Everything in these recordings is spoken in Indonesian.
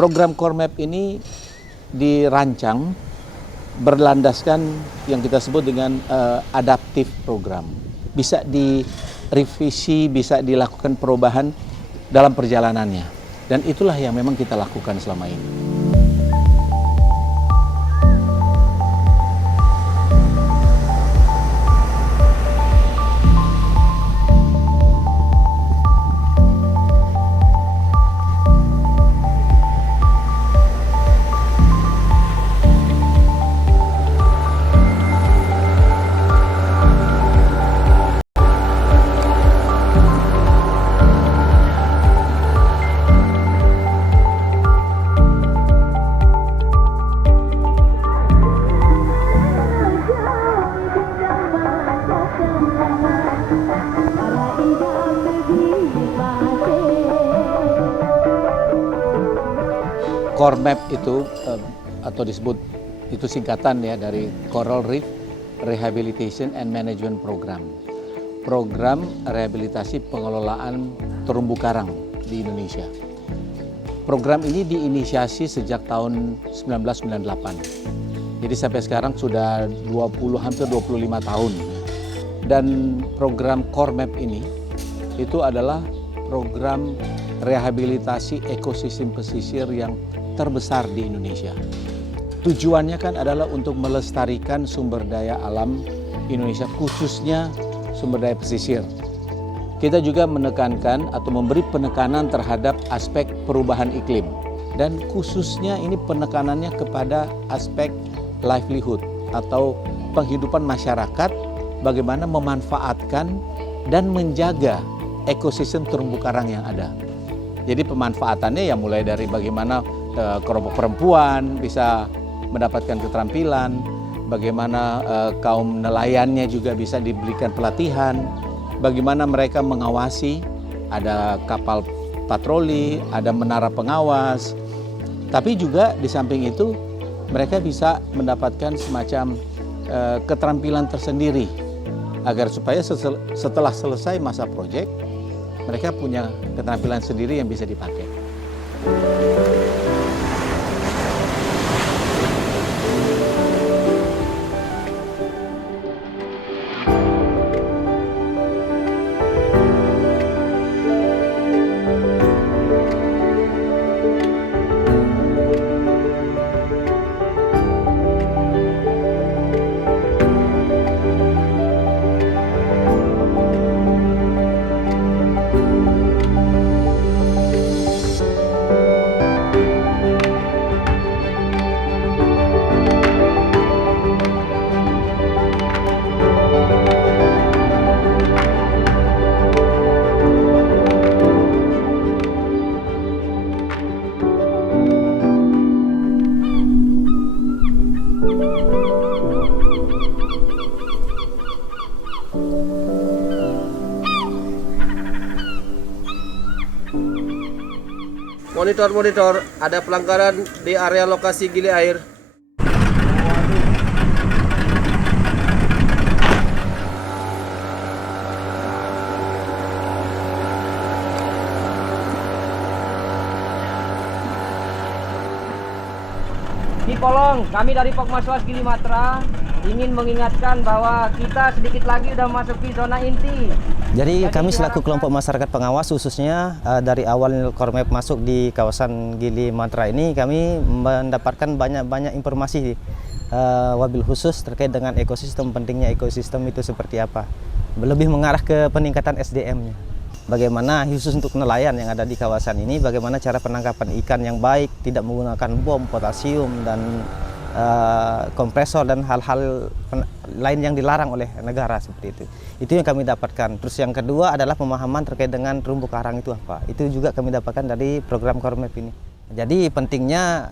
Program Core Map ini dirancang berlandaskan yang kita sebut dengan adaptif program. Bisa direvisi, bisa dilakukan perubahan dalam perjalanannya. Dan itulah yang memang kita lakukan selama ini. Core Map itu atau disebut itu singkatan ya dari Coral Reef Rehabilitation and Management Program. Program rehabilitasi pengelolaan terumbu karang di Indonesia. Program ini diinisiasi sejak tahun 1998. Jadi sampai sekarang sudah hampir 25 tahun. Dan program Core Map ini itu adalah program rehabilitasi ekosistem pesisir yang terbesar di Indonesia. Tujuannya kan adalah untuk melestarikan sumber daya alam Indonesia, khususnya sumber daya pesisir. Kita juga menekankan atau memberi penekanan terhadap aspek perubahan iklim. Dan khususnya ini penekanannya kepada aspek livelihood atau penghidupan masyarakat, bagaimana memanfaatkan dan menjaga ekosistem terumbu karang yang ada. Jadi pemanfaatannya ya mulai dari bagaimana kelompok perempuan bisa mendapatkan keterampilan, bagaimana kaum nelayannya juga bisa diberikan pelatihan, bagaimana mereka mengawasi, ada kapal patroli, ada menara pengawas, tapi juga di samping itu mereka bisa mendapatkan semacam keterampilan tersendiri agar supaya setelah selesai masa proyek mereka punya keterampilan sendiri yang bisa dipakai. Monitor, ada pelanggaran di area lokasi gili air. Di kolong, kami dari Pokmaswas Gili Matra ingin mengingatkan bahwa kita sedikit lagi sudah memasuki zona inti. Jadi kami selaku kelompok masyarakat pengawas khususnya dari awal Core Map masuk di kawasan Gili Matra ini kami mendapatkan banyak informasi wabil khusus terkait dengan ekosistem, pentingnya ekosistem itu seperti apa. Lebih mengarah ke peningkatan SDM-nya. Bagaimana khusus untuk nelayan yang ada di kawasan ini, bagaimana cara penangkapan ikan yang baik, tidak menggunakan bom, potasium, dan kompresor dan hal-hal lain yang dilarang oleh negara seperti itu. Itu yang kami dapatkan. Terus yang kedua adalah pemahaman terkait dengan terumbu karang itu apa. Itu juga kami dapatkan dari program Core Map ini. Jadi pentingnya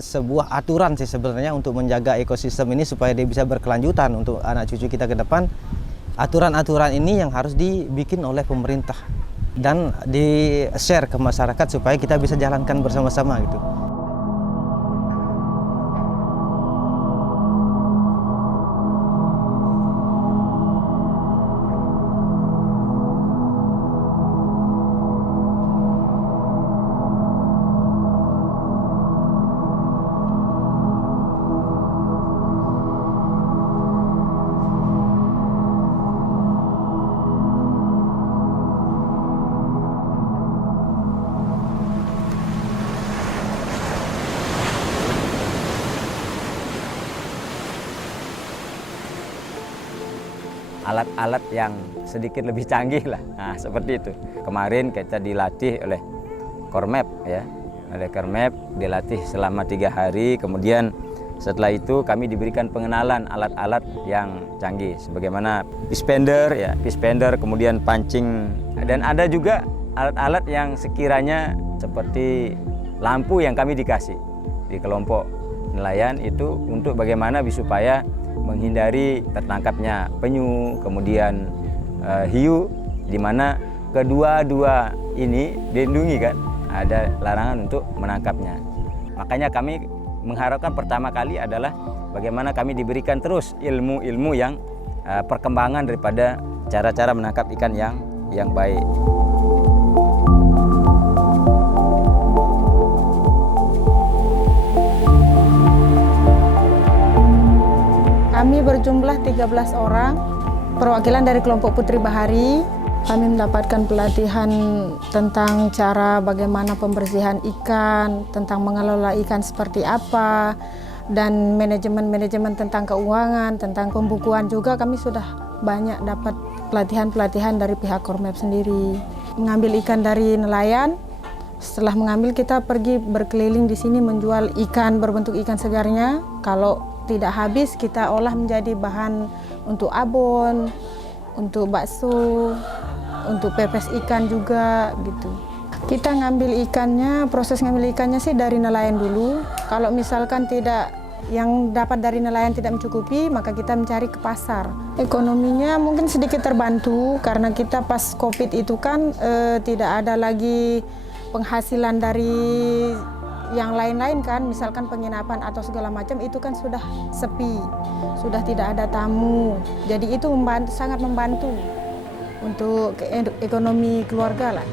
sebuah aturan sih sebenarnya untuk menjaga ekosistem ini supaya dia bisa berkelanjutan untuk anak cucu kita ke depan. Aturan-aturan ini yang harus dibikin oleh pemerintah dan di-share ke masyarakat supaya kita bisa jalankan bersama-sama gitu. alat-alat yang sedikit lebih canggih lah. Nah, seperti itu. Kemarin kita dilatih oleh Kormap ya. Oleh Kormap dilatih selama 3 hari, kemudian setelah itu kami diberikan pengenalan alat-alat yang canggih sebagaimana fish-bender ya, fish-bender, kemudian pancing, dan ada juga alat-alat yang sekiranya seperti lampu yang kami dikasih di kelompok nelayan itu untuk bagaimana supaya menghindari tertangkapnya penyu, kemudian hiu, di mana kedua-dua ini dilindungi kan, ada larangan untuk menangkapnya. Makanya kami mengharapkan pertama kali adalah bagaimana kami diberikan terus ilmu-ilmu yang perkembangan daripada cara-cara menangkap ikan yang baik. Kami berjumlah 13 orang, perwakilan dari kelompok Putri Bahari. Kami mendapatkan pelatihan tentang cara bagaimana pembersihan ikan, tentang mengelola ikan seperti apa, dan manajemen tentang keuangan, tentang pembukuan juga kami sudah banyak dapat pelatihan-pelatihan dari pihak Kormap sendiri. Mengambil ikan dari nelayan, setelah mengambil kita pergi berkeliling di sini menjual ikan berbentuk ikan segarnya. Kalau tidak habis kita olah menjadi bahan untuk abon, untuk bakso, untuk pepes ikan juga gitu. Kita ngambil ikannya, proses ngambil ikannya sih dari nelayan dulu. Kalau misalkan tidak, yang dapat dari nelayan tidak mencukupi, maka kita mencari ke pasar. Ekonominya mungkin sedikit terbantu karena kita pas COVID itu kan tidak ada lagi penghasilan dari yang lain-lain kan, misalkan penginapan atau segala macam itu kan sudah sepi, sudah tidak ada tamu. Jadi itu sangat membantu untuk ekonomi keluarga lah.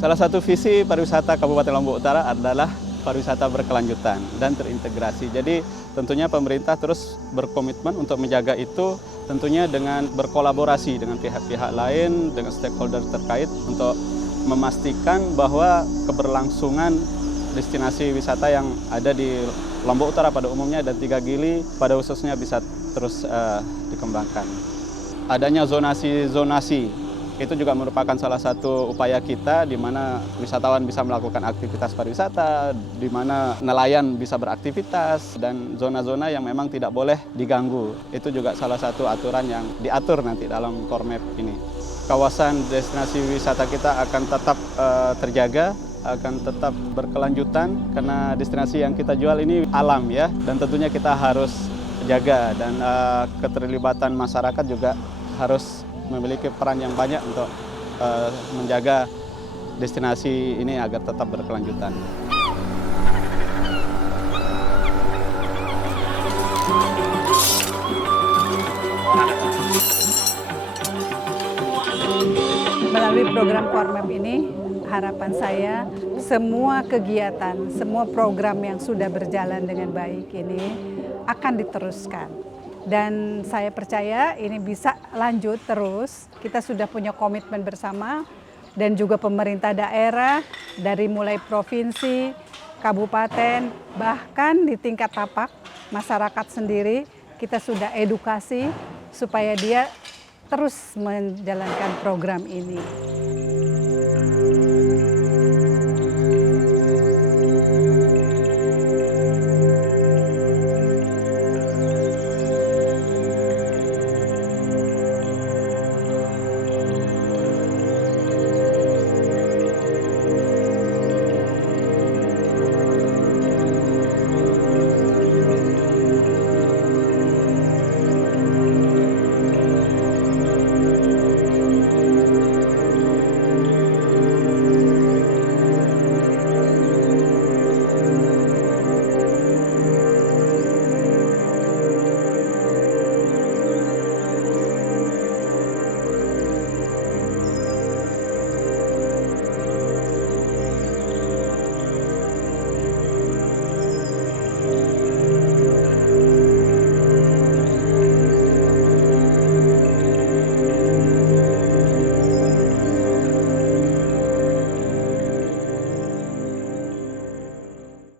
Salah satu visi pariwisata Kabupaten Lombok Utara adalah pariwisata berkelanjutan dan terintegrasi. Jadi tentunya pemerintah terus berkomitmen untuk menjaga itu, tentunya dengan berkolaborasi dengan pihak-pihak lain, dengan stakeholder terkait untuk memastikan bahwa keberlangsungan destinasi wisata yang ada di Lombok Utara pada umumnya dan 3 Gili pada khususnya bisa terus dikembangkan. Adanya zonasi-zonasi itu juga merupakan salah satu upaya kita di mana wisatawan bisa melakukan aktivitas pariwisata, di mana nelayan bisa beraktivitas, dan zona-zona yang memang tidak boleh diganggu. Itu juga salah satu aturan yang diatur nanti dalam Kormap ini. Kawasan destinasi wisata kita akan tetap terjaga, akan tetap berkelanjutan karena destinasi yang kita jual ini alam ya, dan tentunya kita harus jaga, dan keterlibatan masyarakat juga harus memiliki peran yang banyak untuk menjaga destinasi ini agar tetap berkelanjutan. Melalui program Kormap ini, harapan saya semua kegiatan, semua program yang sudah berjalan dengan baik ini akan diteruskan. Dan saya percaya ini bisa lanjut terus. Kita sudah punya komitmen bersama dan juga pemerintah daerah dari mulai provinsi, kabupaten, bahkan di tingkat tapak masyarakat sendiri kita sudah edukasi supaya dia terus menjalankan program ini.